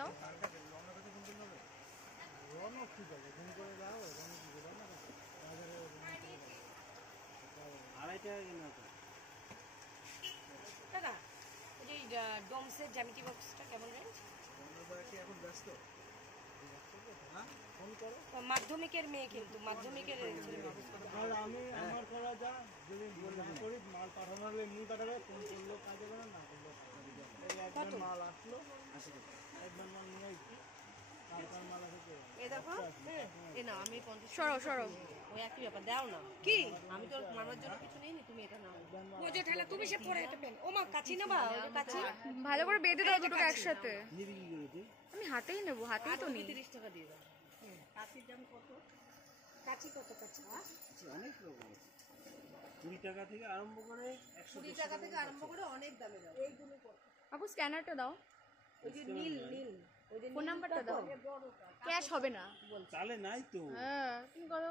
দাও। দাদা ওই যে ডোমসের জ্যামিতি বক্সটা কেমন রেঞ্জ? এখন ব্যস্ত মাধ্যমিকের মেয়ে, কিন্তু মাধ্যমিকের রেঞ্জ। আর আমি আমার করা যা যদি না করি মাল পাঠানো হলে এমনি পাঠাবে, ফোন করলেও কাজ হবে না, না করলেও একবার মাল আসলো, একবার মাল নিয়ে ওই একই ব্যাপার দাও না কি, আমি তো মামার জন্য কিছু নেইনি, তুমি এটা নাও। বুঝে ঠেলা তুমি সে পরে এটা পেন। ও মা কাচি নেবা? কাচি ভালো করে বেঁধে দাও দুটোকে একসাথে। আমি হাতেই নেবো, হাতেই তো নিই। 30 টাকা দিয়ে দাও। কাচির দাম কত? কাচি কত? কাচি অনেক রকম আছে, 20 টাকা থেকে আরম্ভ করে 120 টাকা থেকে আরম্ভ করে অনেক দামে দাও। এইগুলো কত? আপু স্ক্যানারটা দাও। ওই যে নীল ফোন নাম্বারটা দাও। ক্যাশ হবে না চালে নাই তো। হ্যাঁ তুমি কথা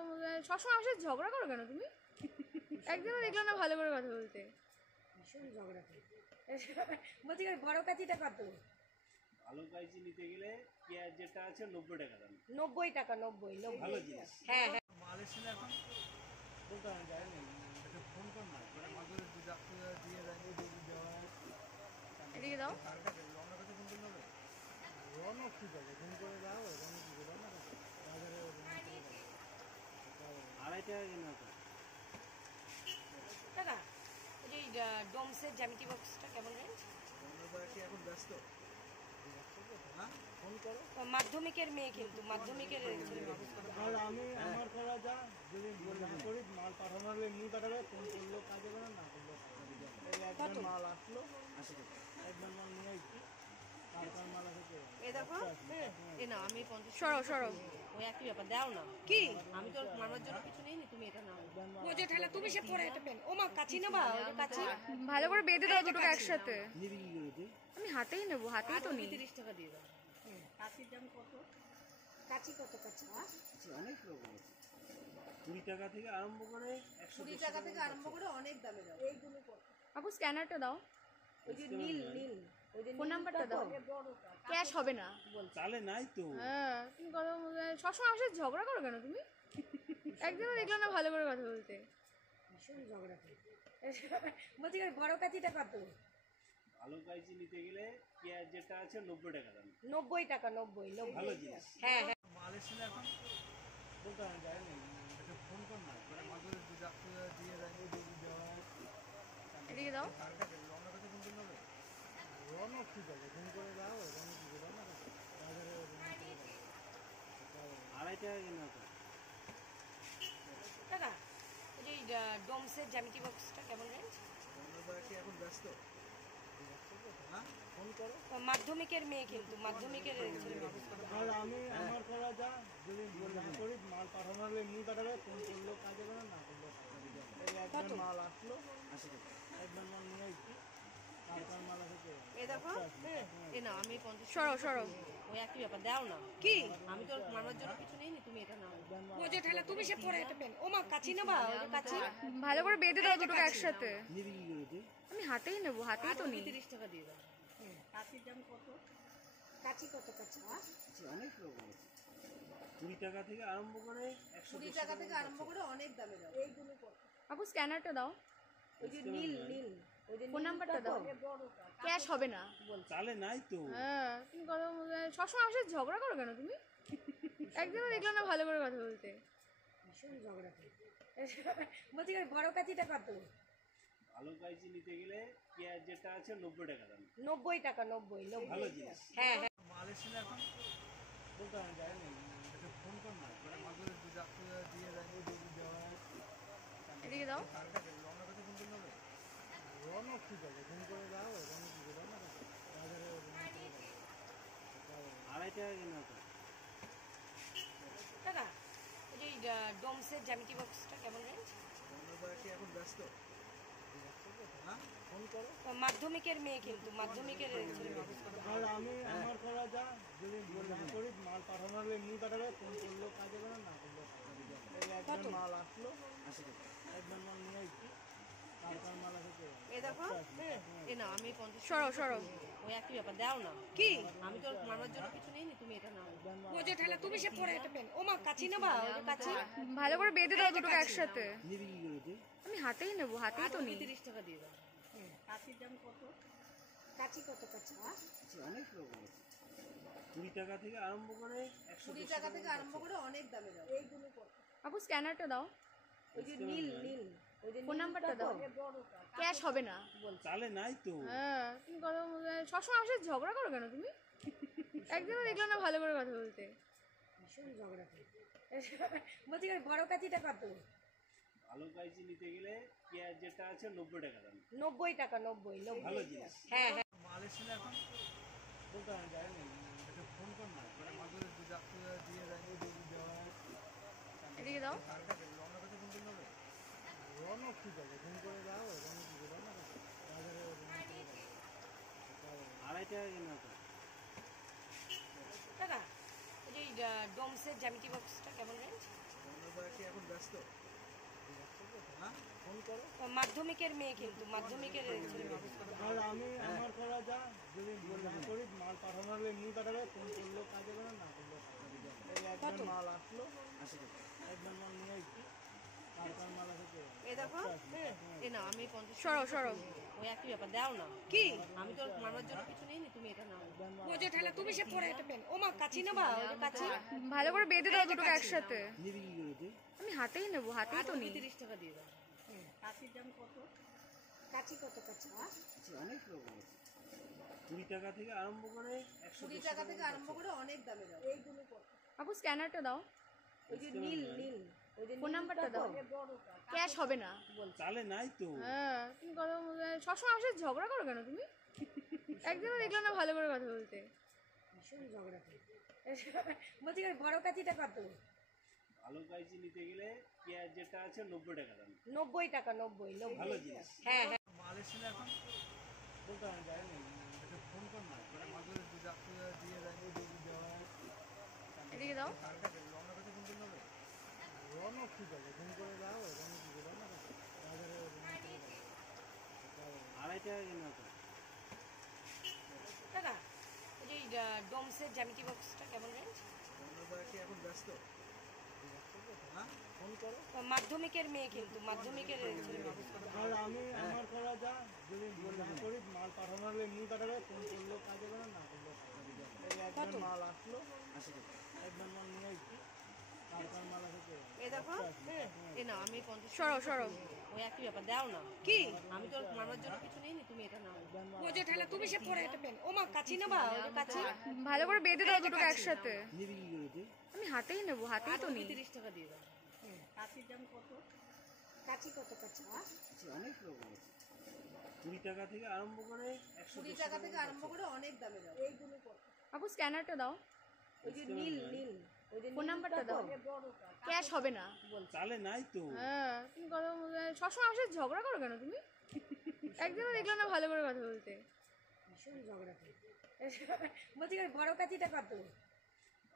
সবসময় আমার সাথে ঝগড়া করো কেন তুমি? একদিনও দেখলাম না ভালো করে কথা বলতে। ভীষণ ঝগড়া করি। বলছি বড় কাচিটা কত? ভালো কাঁচি নিতে গেলে পেঁয়াজ যেটা আছে 90 টাকা দাম। 90 টাকা? 90 ভালো জিনিস। হ্যাঁ হ্যাঁ। মাল এসে এখন দোকানে যায় না, এটা ফোন কর না, পরে মাগুরে দুধ দিয়ে যায়, দুধ দেওয়া এদিকে দাও। রনক ঠিক আছে, ফোন করে যাও, রনক কি করে না বাজারে 2.5 টাকা কিনা তো। দাদা ওই যে ডোমসের জ্যামিতি বক্সটা কেমন রেঞ্জ? এখন ব্যস্ত ফোন করো। মাধ্যমিকের মেয়ে, কিন্তু মাধ্যমিকের রেঞ্জ। আর আমি আমার করা যা যদি না করি মাল পাঠানো হলে এমনি পাঠাবে, ফোন করলেও কাজ হবে না, না করলেও একবার মাল আসলো, একবার মাল নিয়ে ওই একই ব্যাপার দাও না কি, আমি তো মামার জন্য কিছু নেইনি, তুমি এটা নাও। বুঝে ঠেলা তুমি সে পরে এটা পেন। ও মা কাচি নেবা? কাচি ভালো করে বেঁধে দাও দুটোকে একসাথে। আমি হাতেই নেবো, হাতেই তো নিই। 30 টাকা দিয়ে দাও। কাচির দাম কত? কাচি কত? কাচি অনেক রকম আছে, 20 টাকা থেকে আরম্ভ করে 120 টাকা থেকে আরম্ভ করে অনেক দামে দাও। এইগুলো কত? আপু স্ক্যানারটা দাও। ওই যে নীল ফোন নাম্বারটা দাও। ক্যাশ হবে না চালে নাই তো। হ্যাঁ তুমি কথা সবসময় আমার সাথে ঝগড়া করো কেন তুমি? একদিনও দেখলাম না ভালো করে কথা বলতে। ভীষণ ঝগড়া করি। বলছি বড় কাচিটা কত? ভালো কাঁচি নিতে গেলে পেঁয়াজ যেটা আছে 90 টাকা দাম। 90 টাকা? 90 ভালো জিনিস। হ্যাঁ হ্যাঁ। মাল এসে এখন দোকানে যায় না, এটা ফোন কর না, পরে মাগুরে দুধ দিয়ে যায়, দুধ দেওয়া এদিকে দাও। রনক ঠিক আছে, ফোন করে যাও, রনক কি করে না বাজারে 2.5 টাকা কিনা তো। দাদা ওই যে ডোমসের জ্যামিতি বক্সটা কেমন রেঞ্জ? এখন ব্যস্ত ফোন করো। মাধ্যমিকের মেয়ে, কিন্তু মাধ্যমিকের রেঞ্জ। আর আমি আমার করা যা যদি না করি মাল পাঠানো হলে এমনি পাঠাবে, ফোন করলেও কাজ হবে না, না করলেও একবার মাল আসলো, একবার মাল নিয়ে ওই একই ব্যাপার দাও না কি, আমি তো মামার জন্য কিছু নেইনি, তুমি এটা নাও। বুঝে ঠেলা তুমি সে পরে এটা পেন। ও মা কাচি নেবা? কাচি ভালো করে বেঁধে দাও দুটোকে একসাথে। আমি হাতেই নেবো, হাতেই তো নিই। 30 টাকা দিয়ে দাও। কাচির দাম কত? কাচি কত? কাচি অনেক রকম আছে, 20 টাকা থেকে আরম্ভ করে 120 টাকা থেকে আরম্ভ করে অনেক দামে দাও। এইগুলো কত? আপু স্ক্যানারটা দাও। ওই যে নীল ফোন নাম্বারটা দাও। ক্যাশ হবে না চালে নাই তো। হ্যাঁ তুমি কথা সবসময় আমার সাথে ঝগড়া করো কেন তুমি? একদিনও দেখলাম না ভালো করে কথা বলতে। ভীষণ ঝগড়া করি। বলছি বড় কাচিটা কত? ভালো কাঁচি নিতে গেলে পেঁয়াজ যেটা আছে 90 টাকা দাম। 90 টাকা? 90 ভালো জিনিস। হ্যাঁ হ্যাঁ। মাল এসে এখন দোকানে যায় না, এটা ফোন কর না, পরে মাগুরে দুধ দিয়ে যায়, দুধ দেওয়া এদিকে দাও। রনক ঠিক আছে, ফোন করে যাও, রনক কি করে না বাজারে 2.5 টাকা কিনা তো। দাদা ওই যে ডোমসের জ্যামিতি বক্সটা কেমন রেঞ্জ? এখন ব্যস্ত ফোন করো। মাধ্যমিকের মেয়ে, কিন্তু মাধ্যমিকের রেঞ্জ। আর আমি আমার করা যা যদি না করি মাল পাঠানো হলে এমনি পাঠাবে, ফোন করলেও কাজ হবে না, না করলেও একবার মাল আসলো, একবার মাল নিয়ে হালকার মাল আছে তো এ দেখো এ না আমি 50 সরো সরো ওই একই ব্যাপার দাও না কি আমি তো মারার জন্য কিছু নেইনি তুমি এটা নাও ও যে ঠেলা তুমি সে পরে এটা পেন ও মা কাচি নেবা ওই যে কাচি ভালো করে বেঁধে দাও দুটো একসাথে নিবি কি করে তুই? আমি হাতেই নেব হাতেই তো নেই 30 টাকা দিয়ে দাও কাচির দাম কত? কাচি কত কাচি? অনেক রকম আছে 20 টাকা থেকে আরম্ভ করে 20 টাকা থেকে আরম্ভ করে অনেক দামে দাও এইগুলো কত? আপু স্ক্যানারটা দাও ওই যে নীল নীল ওই যে ফোন নাম্বারটা দাও বড়টা ক্যাশ হবে না চালে নাই তো হ্যাঁ তুমি কথা সবসময় আমার সাথে ঝগড়া করো কেন তুমি একদিনও দেখলাম না ভালো করে কথা বলতে ভীষণ ঝগড়া করে বলছি ওই বড় কাচিটা কত? ভালো কাইচি নিতে গেলে পেঁয়াজ যেটা আছে 90 টাকা দাম 90 টাকা 90 ভালো জিনিস হ্যাঁ হ্যাঁ মাল এসে এখন বলতে আমি জানি না এটা ফোন কর না মানে মাঝে দুধ আপনি দিয়ে দেয় দুধ দেওয়া এদিকে দাও কারটা রওনা করতে ফোন করতে হবে রওনা ঠিক আছে ফোন করে দাও রওনা কি রওনা করতে বাজারে আড়াই টাকা কিনা তো দাদা ওই যে ডোমসের জ্যামিতি বক্সটা কেমন রেঞ্জ? আমরা কি এখন ব্যস্ত হ্যাঁ ফোন করো মাধ্যমিকের মেয়ে কিন্তু মাধ্যমিকের আর আমি আমার করা যা যদি না করি মাল পাঠানো হলে এমনি পাঠাবে ফোন করলেও কাজ হবে না করলেও কাজ হবে এই একবার মাল আসলো একবার মাল নিয়ে আসছি কার মাল আছে তো এ দেখো এ না আমি 50 সরো সরো ওই একই ব্যাপার দাও না কি আমি তো মারার জন্য কিছু নেইনি তুমি এটা নাও ও যে ঠেলা তুমি সে পরে এটা পেন ও মা কাচি নেবা ওই যে কাচি ভালো করে বেঁধে দাও দুটো একসাথে নিবি কি করে তুই? আমি হাতেই নেব হাতেই তো নেই 30 টাকা দিয়ে দাও কাচির দাম কত? কাচি কত কাচি? অনেক রকম আছে 20 টাকা থেকে আরম্ভ করে 20 টাকা থেকে আরম্ভ করে অনেক দামে দাও এইগুলো কত? আপু স্ক্যানারটা দাও ওই যে নীল নীল ওই যে ফোন নাম্বারটা দাও বড়টা ক্যাশ হবে না চালে নাই তো হ্যাঁ তুমি কথা সবসময় আমার সাথে ঝগড়া করো কেন তুমি একদিনও দেখলাম না ভালো করে কথা বলতে ভীষণ ঝগড়া করে বলছি ওই বড় কাচিটা কত? ভালো কাইচি নিতে গেলে পেঁয়াজ যেটা আছে 90 টাকা দাম 90 টাকা 90 ভালো জিনিস হ্যাঁ হ্যাঁ মাল এসে এখন বলতে আমি জানি না এটা ফোন কর না মানে মাঝে দুধ আপনি দিয়ে দেয় দুধ দেওয়া এদিকে দাও কারটা রওনা করতে ফোন করতে হবে রওনা ঠিক আছে ফোন করে দাও রওনা কি রওনা করতে বাজারে আড়াই টাকা কিনা তো দাদা ওই যে ডোমসের জ্যামিতি বক্সটা কেমন রেঞ্জ? আমরা কি এখন ব্যস্ত হ্যাঁ ফোন করো মাধ্যমিকের মেয়ে কিন্তু মাধ্যমিকের আর আমি আমার করা যা যদি না করি মাল পাঠানো হলে এমনি পাঠাবে ফোন করলেও কাজ হবে না করলেও কাজ হবে এই একবার মাল আসলো একবার মাল নিয়ে আসছি কার মাল আছে তো এ দেখো এ না আমি 50 সরো সরো ওই একই ব্যাপার দাও না কি আমি তো মারার জন্য কিছু নেইনি তুমি এটা নাও ও যে ঠেলা তুমি সে পরে এটা পেন ও মা কাচি নেবা ওই যে কাচি ভালো করে বেঁধে দাও দুটো একসাথে নিবি কি করে তুই? আমি হাতেই নেব হাতেই তো নেই 30 টাকা দিয়ে দাও কাচির দাম কত? কাচি কত কাচি? অনেক রকম আছে 20 টাকা থেকে আরম্ভ করে 20 টাকা থেকে আরম্ভ করে অনেক দামে দাও এইগুলো কত? আপু স্ক্যানারটা দাও ওই যে নীল নীল ওই যে ফোন নাম্বারটা দাও বড়টা ক্যাশ হবে না চালে নাই তো হ্যাঁ তুমি কথা সবসময় আমার সাথে ঝগড়া করো কেন তুমি একদিনও দেখলাম না ভালো করে কথা বলতে ভীষণ ঝগড়া করে বলছি ওই বড় কাচিটা কত?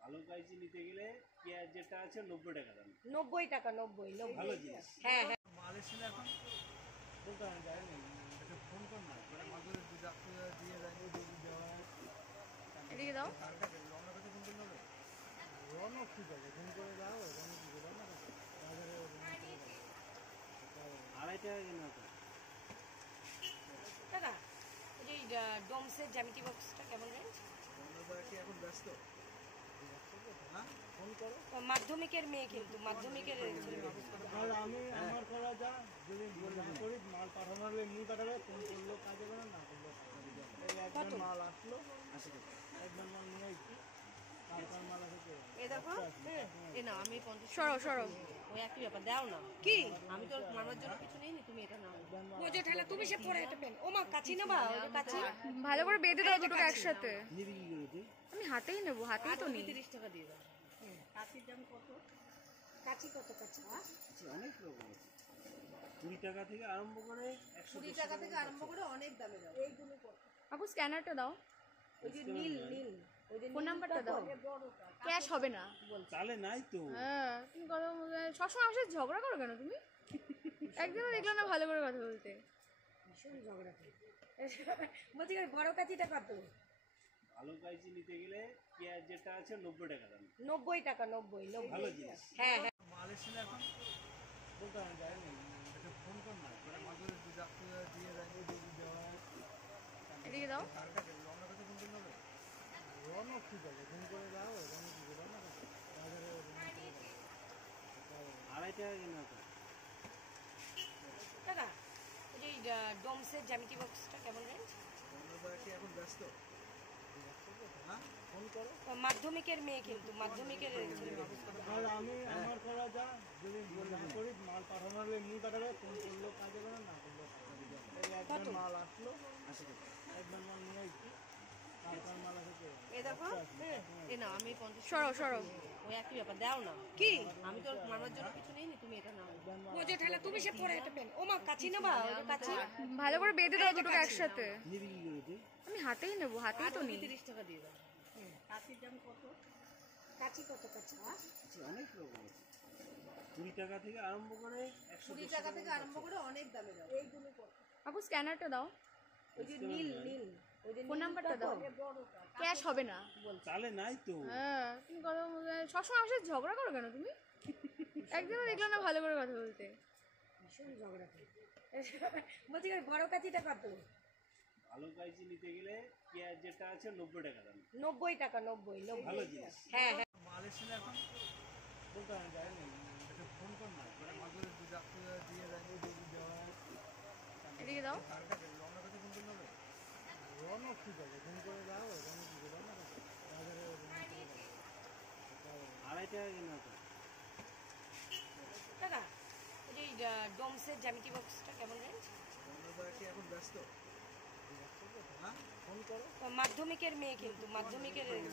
ভালো কাইচি নিতে গেলে পেঁয়াজ যেটা আছে 90 টাকা দাম 90 টাকা 90 ভালো জিনিস হ্যাঁ হ্যাঁ মাল এসে এখন বলতে আমি জানি না এটা ফোন কর না মানে মাঝে দুধ আপনি দিয়ে দেয় দুধ দেওয়া এদিকে দাও কারটা রওনা করতে ফোন করতে হবে রওনা ঠিক আছে ফোন করে দাও রওনা কি রওনা করতে বাজারে আড়াই টাকা কিনা তো দাদা ওই যে ডোমসের জ্যামিতি বক্সটা কেমন রেঞ্জ? আমরা কি এখন ব্যস্ত হ্যাঁ ফোন করো মাধ্যমিকের মেয়ে কিন্তু মাধ্যমিকের আর আমি আমার করা যা যদি না করি মাল পাঠানো হলে এমনি পাঠাবে ফোন করলেও কাজ হবে না করলেও কাজ হবে এই একবার মাল আসলো একবার মাল নিয়ে আসছি কার মাল আছে তো এ দেখো এ না আমি 50 সরো সরো ওই একই ব্যাপার দাও না কি আমি তো মারার জন্য কিছু নেইনি তুমি এটা নাও ও যে ঠেলা তুমি সে পরে এটা পেন ও মা কাচি নেবা ওই যে কাচি ভালো করে বেঁধে দাও দুটো একসাথে নিবি কি করে তুই? আমি হাতেই নেব হাতেই তো নেই 30 টাকা দিয়ে দাও কাচির দাম কত? কাচি কত কাচি? অনেক রকম আছে 20 টাকা থেকে আরম্ভ করে 20 টাকা থেকে আরম্ভ করে অনেক দামে দাও এইগুলো কত? আপু স্ক্যানারটা দাও ওই যে নীল নীল ওই যে ফোন নাম্বারটা দাও বড়টা ক্যাশ হবে না চালে নাই তো হ্যাঁ তুমি কথা সবসময় আমার সাথে ঝগড়া করো কেন তুমি একদিনও দেখলাম না ভালো করে কথা বলতে। ভীষণ ঝগড়া করে। বলছি বড় কাচিটা কত? ভালো কাইচি নিতে গেলে পেঁয়াজ যেটা আছে 90 টাকা দাম। 90 টাকা, 90। ভালো জিনিস। হ্যাঁ হ্যাঁ। মাল এসেছিল এখন বলতে হয় যায় না, এটা ফোন কর না, করে মাঝে যাত্রী দিয়ে যায় দেওয়া হয়। এদিকে দাও। রওনা কাছে ফোন করতে হবে, রওনা ঠিক আছে, ফোন করে যাও, রওনা কি করে না বাজারে 2.5 টাকা কিনা তো। দাদা ওই যে ডোমসের জ্যামিতি বক্সটা কেমন রেঞ্জ? আমরা কি এখন ব্যস্ত? হ্যাঁ ফোন করো। মাধ্যমিকের মেয়ে কিন্তু মাধ্যমিকের রেঞ্জ। আর আমি আমার করা যা, যদি না করি মাল পাঠানো হলে এমনি পাঠাবে, ফোন করলেও কাজ হবে না, না করলেও কাজ হবে। এই একবার মাল আসলো, একবার মাল নিয়ে আসছি, তারপর মাল আসে। এই দেখো এ না, আমি 50 সরো সরো। ওই একই ব্যাপার, দাও না। কি আমি তো মামার জন্য কিছু নেইনি, তুমি এটা নাও। বোঝে ঠেলা তুমি সে পরে এটা পেন। ও মা কাচি নেবা? ওই যে কাচি ভালো করে বেঁধে দাও দুটোকে একসাথে। নিবি কি করে তুই? আমি হাতেই নেবো, হাতেই তো নেই। 30 টাকা দিয়ে দাও। কাচির দাম কত? কাচি কত? কাচি অনেক রকম আছে, 20 টাকা থেকে আরম্ভ করে 20 টাকা থেকে আরম্ভ করে অনেক দামে দাও। এইগুলো কত? আপু স্ক্যানারটা দাও, ওই যে নীল নীল, ওই যে ফোন নাম্বারটা দাও। ক্যাশ হবে না। চালে নাই তো। হ্যাঁ তুমি কথা সবসময় আমার সাথে ঝগড়া করো কেন তুমি? একদিনও দেখলাম না ভালো করে কথা বলতে। ভীষণ ঝগড়া করে। বলছি বড় কাচিটা কত? ভালো কাইচি নিতে গেলে পেঁয়াজ যেটা আছে 90 টাকা দাম। 90 টাকা, 90। ভালো জিনিস। হ্যাঁ হ্যাঁ। মাল এসেছিল এখন বলতে হয় যায় না, এটা ফোন কর না, করে মাঝে যাত্রী দিয়ে যায় দেওয়া হয়। এদিকে দাও। রওনা কাছে ফোন করতে হবে, রওনা ঠিক আছে, ফোন করে যাও, রওনা কি করে না বাজারে 2.5 টাকা কিনা তো। দাদা ওই যে ডোমসের জ্যামিতি বক্সটা কেমন রেঞ্জ? আমরা কি এখন ব্যস্ত? হ্যাঁ ফোন করো। মাধ্যমিকের মেয়ে কিন্তু মাধ্যমিকের রেঞ্জ।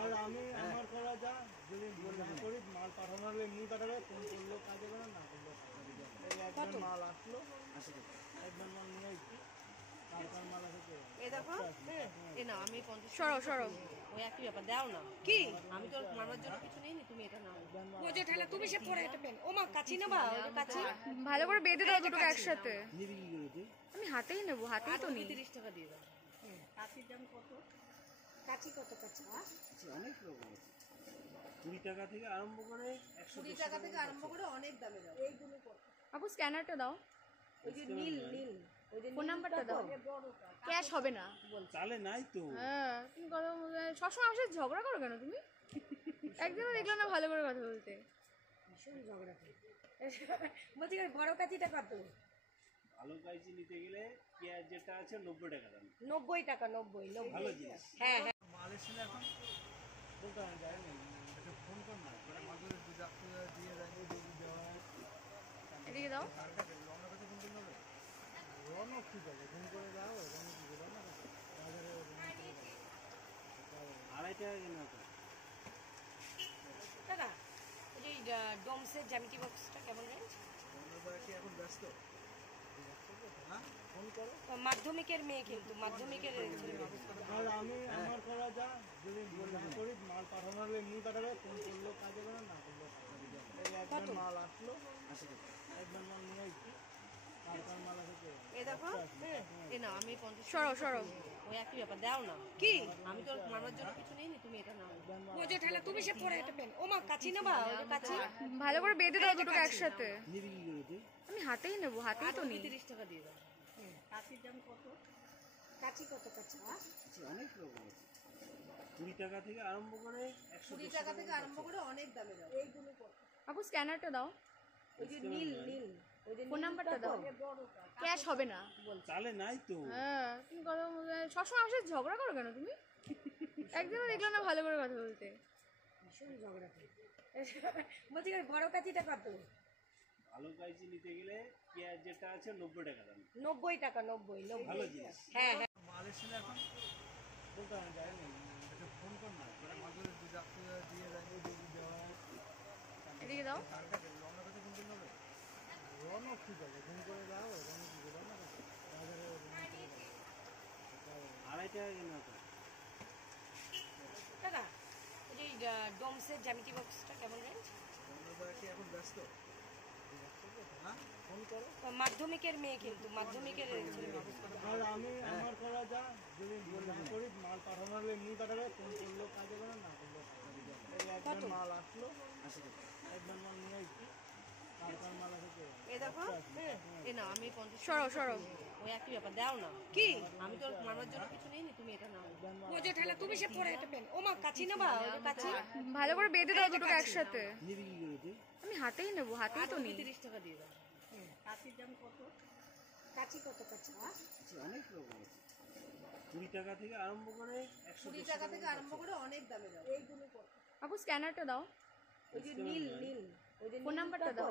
আর আমি আমার করা যা, যদি না করি মাল পাঠানো হলে এমনি পাঠাবে, ফোন করলেও কাজ হবে না, না করলেও কাজ হবে। এই একবার মাল আসলো, একবার মাল নিয়ে আসছি, তারপর মাল আসে। এই দেখো এ না, আমি 50 সরো সরো। ওই একই ব্যাপার, দাও না। কি আমি তো মামার জন্য কিছু নেইনি, তুমি এটা নাও। বোঝে ঠেলা তুমি সে পরে এটা পেন। ও মা কাচি নেবা? ওই যে কাচি ভালো করে বেঁধে দাও দুটোকে একসাথে। নিবি কি করে তুই? আমি হাতেই নেবো, হাতেই তো নেই। 30 টাকা দিয়ে দাও। কাচির দাম কত? কাচি কত? কাচি অনেক রকম আছে, 20 টাকা থেকে আরম্ভ করে 20 টাকা থেকে আরম্ভ করে অনেক দামে দাও। এইগুলো কত? আপু স্ক্যানারটা দাও, ওই যে নীল নীল, ওই যে ফোন নাম্বারটা দাও। ক্যাশ হবে না। চালে নাই তো। হ্যাঁ তুমি কথা সবসময় আমার সাথে ঝগড়া করো কেন তুমি? একদিনও দেখলাম না ভালো করে কথা বলতে। ভীষণ ঝগড়া করে। বলছি বড় কাচিটা কত? ভালো কাইচি নিতে গেলে পেঁয়াজ যেটা আছে 90 টাকা দাম। 90 টাকা, 90। ভালো জিনিস। হ্যাঁ হ্যাঁ। মাল এসেছিল এখন বলতে হয় যায় না, এটা ফোন কর না, করে মাঝে যাত্রী দিয়ে যায় দেওয়া হয়। এদিকে দাও। রওনা কাছে ফোন করতে হবে, রওনা ঠিক আছে, ফোন করে যাও, রওনা কি করে না বাজারে 2.5 টাকা কিনা তো। দাদা ওই যে ডোমসের জ্যামিতি বক্সটা কেমন রেঞ্জ? আমরা কি এখন ব্যস্ত? হ্যাঁ ফোন করো। মাধ্যমিকের মেয়ে কিন্তু মাধ্যমিকের রেঞ্জ। আর আমি আমার করা যা, যদি না করি মাল পাঠানো হলে এমনি পাঠাবে, ফোন করলেও কাজ হবে না, না করলেও কাজ হবে। এই একবার মাল আসলো, একবার মাল নিয়ে আসছি, তারপর মাল আসে। এই দেখো এ না, আমি 50 সরো সরো। ওই একই ব্যাপার, দাও না। কি আমি তো মামার জন্য কিছু নেইনি, তুমি এটা নাও। বোঝে ঠেলা তুমি সে পরে এটা পেন। ও মা কাচি নেবা? ওই যে কাচি ভালো করে বেঁধে দাও দুটোকে একসাথে। নিবি কি করে তুই? আমি হাতেই নেবো, হাতেই তো নেই। 30 টাকা দিয়ে দাও। কাচির দাম কত? কাচি কত? কাচি অনেক রকম আছে, 20 টাকা থেকে আরম্ভ করে 20 টাকা থেকে আরম্ভ করে অনেক দামে দাও। এইগুলো কত? আপু স্ক্যানারটা দাও, ওই যে নীল নীল, ওই যে ফোন নাম্বারটা দাও। ক্যাশ হবে না। চালে নাই তো। হ্যাঁ তুমি কথা সবসময় আমার সাথে ঝগড়া করো কেন তুমি? একদিনও দেখলাম না ভালো করে কথা বলতে। ভীষণ ঝগড়া করে। বলছি বড় কাচিটা কত? ভালো কাইচি নিতে গেলে পেঁয়াজ যেটা আছে 90 টাকা দাম। 90 টাকা, 90। ভালো জিনিস। হ্যাঁ হ্যাঁ। মাল এসেছিল এখন বলতে হয় যায় না, এটা ফোন কর না, করে মাঝে যাত্রী দিয়ে যায় দেওয়া হয়। এদিকে দাও। রওনা কাছে ফোন করতে হবে, রওনা ঠিক আছে, ফোন করে যাও, রওনা কি করে না বাজারে 2.5 টাকা কিনা তো। দাদা ওই যে ডোমসের জ্যামিতি বক্সটা কেমন রেঞ্জ? আমরা কি এখন ব্যস্ত? ফোন করো। মাধ্যমিকের মেয়ে কিন্তু মাধ্যমিকের ছেলে মেয়ে। আর আমি আমার করা যা, যদি না করি মাল পাঠানো হলে এমনি পাঠাবে, ফোন করলেও কাজ হবে না, না করলেও কাজ হবে। এই একবার মাল আসলো, একবার মাল নিয়ে আসছি, তারপর মাল আসে চলে গেলো। এই দেখো এ না আমি 50 সরো সরো ওই একই ব্যাপার দাও না কি আমি তো মারার জন্য কিছু নেই তুমি এটা নাও ও যে ঠেলা তুমি সে পরে এটা পেন ও মা কাচি নেবা ওই যে কাচি ভালো করে বেঁধে দাও দুটোকে একসাথে। নিবি কি করে তুই? আমি হাতেই নেবো, হাতেই তো নিই। 30 টাকা দিয়ে দাও কাচির দাম কত কাচি কত কাচি অনেক রকম আছে, 20 টাকা থেকে আরম্ভ করে 20 টাকা থেকে আরম্ভ করে অনেক দামে দাও এইগুলো কত আপু স্ক্যানারটা দাও, ওই যে নীল নীল ওই যে ফোন নাম্বারটা দাও।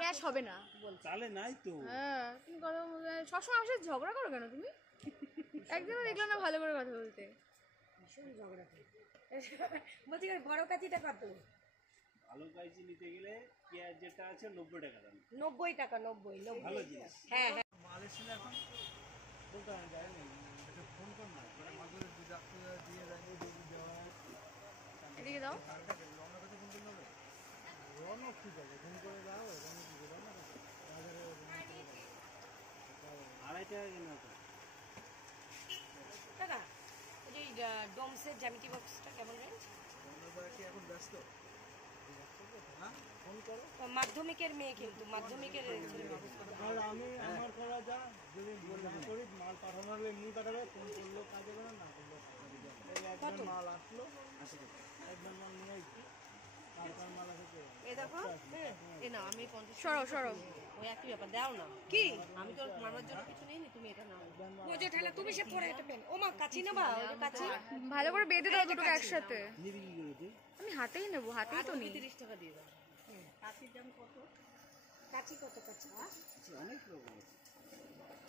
ক্যাশ হবে না। চালে নাই তো। হ্যাঁ তুমি কথা সবসময় আমার সাথে ঝগড়া করো কেন তুমি? একদিনও দেখলাম না ভালো করে কথা বলতে। ভীষণ ঝগড়া করে বলছি বড় কাচিটা কত ভালো কাইচি নিতে গেলে পেঁয়াজ যেটা আছে 90 টাকা দাম। 90 টাকা 90 ভালো জিনিস। হ্যাঁ হ্যাঁ মাল এসেছিল এখন বলতে আমি যাই না, এটা ফোন কর না, ওরা মাঝে দুধ দিয়ে যায়, দুধ দেওয়া হয়। এদিকে দাও। রনক কাছে ফোন করতে হবে, রনক ঠিক আছে, ফোন করে দাও, রনক কি করে না বাজারে 2.5 টাকা কিনা তো। টাকা ওই যে ডোমসের জ্যামিতি বক্সটা কেমন রেঞ্জ তোমরা কি এখন ব্যস্ত? হ্যাঁ ফোন করো। মাধ্যমিকের মেয়ে কিন্তু মাধ্যমিকের ছেলে মেয়ে। আর আমি আমার করা যা, যদি না করি মাল পাঠানো হলে এমনি পাঠাবে, ফোন করলেও কাজ হবে না, না করলেও কাজ হবে। এই একবার মাল আসলো, একবার মাল নিয়ে আসছি, তারপর মাল আসে চলে গেলো। এই দেখো এ না আমি 50 সরো সরো ওই একই ব্যাপার দাও না কি আমি তো মারার জন্য কিছু নেই তুমি এটা নাও ও যে ঠেলা তুমি সে পরে এটা পেন ও মা কাচি নেবা ওই যে কাচি ভালো করে বেঁধে দাও দুটোকে একসাথে। নিবি কি করে তুই? আমি হাতেই নেবো, হাতেই তো নিই। 30 টাকা দিয়ে দাও কাচির দাম কত কাচি কত কাচি অনেক রকম আছে,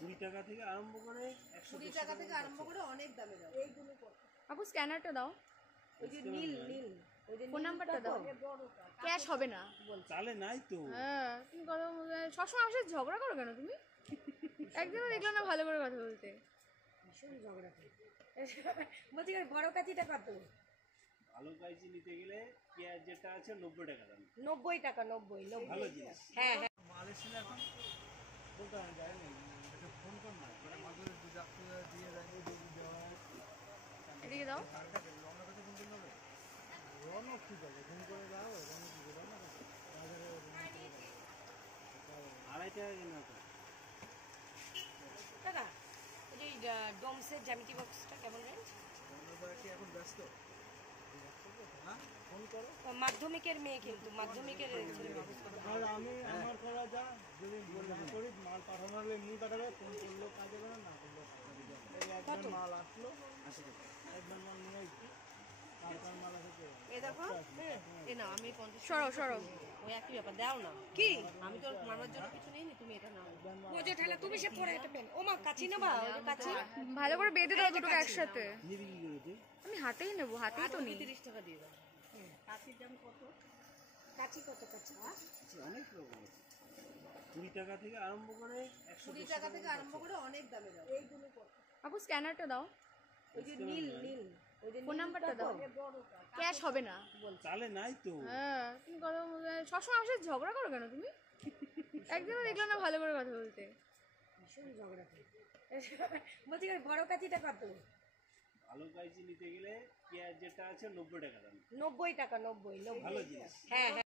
20 টাকা থেকে আরম্ভ করে 20 টাকা থেকে আরম্ভ করে অনেক দামে দাও এইগুলো কত আপু স্ক্যানারটা দাও, ওই যে নীল নীল ওই যে ফোন নাম্বারটা দাও। ক্যাশ হবে না। চালে নাই তো। হ্যাঁ তুমি কথা সবসময় আমার সাথে ঝগড়া করো কেন তুমি? একদিনও দেখলাম না ভালো করে কথা বলতে। ভীষণ ঝগড়া করে বলছি বড় কাচিটা কত ভালো কাইচি নিতে গেলে পেঁয়াজ যেটা আছে 90 টাকা দাম। 90 টাকা 90 ভালো জিনিস। হ্যাঁ হ্যাঁ মাল এসেছিল এখন বলতে আমি যাই না, এটা ফোন কর না, ওরা মাঝে দুধ দিয়ে যায়, দুধ দেওয়া হয়। এদিকে দাও। রনক কাছে ফোন করতে হবে, রনক ঠিক আছে, ফোন করে দাও, রনক কি করে না বাজারে 2.5 টাকা কিনা তো। টাকা ওই যে ডোমসের জ্যামিতি বক্সটা কেমন রেঞ্জ তোমরা কি এখন ব্যস্ত? হ্যাঁ ফোন করো। মাধ্যমিকের মেয়ে কিন্তু মাধ্যমিকের ছেলে মেয়ে। আর আমি আমার করা যা, যদি না করি মাল পাঠানো হলে এমনি পাঠাবে, ফোন করলেও কাজ হবে না, না করলেও কাজ হবে। এই একবার মাল আসলো, একবার মাল নিয়ে আসছি, তারপর মাল আসে চলে গেলো। এই দেখো এ না আমি 50 সরো সরো ওই একই ব্যাপার দাও না কি আমি তো মারার জন্য কিছু নেই তুমি এটা নাও ও যে ঠেলা তুমি সে পরে এটা পেন ও মা কাচি নেবা ওই যে কাচি ভালো করে বেঁধে দাও দুটোকে একসাথে। নিবি কি করে তুই? আমি হাতেই নেবো, হাতেই তো নিই। 30 টাকা দিয়ে দাও কাচির দাম কত কাচি কত কাচি অনেক রকম আছে, 20 টাকা থেকে আরম্ভ করে 20 টাকা থেকে আরম্ভ করে অনেক দামে দাও এইগুলো কত আপু স্ক্যানারটা দাও, ওই যে নীল নীল ওই যে ফোন নাম্বারটা দাও। ক্যাশ হবে না। চালে নাই তো। হ্যাঁ তুমি কথা সবসময় আমার সাথে ঝগড়া করো কেন তুমি? একদিনও দেখলাম না ভালো করে কথা বলতে। ভীষণ ঝগড়া করে বলছি বড় কাচিটা কত ভালো কাইচি নিতে গেলে পেঁয়াজ যেটা আছে 90 টাকা দাম। 90 টাকা 90 ভালো জিনিস। হ্যাঁ হ্যাঁ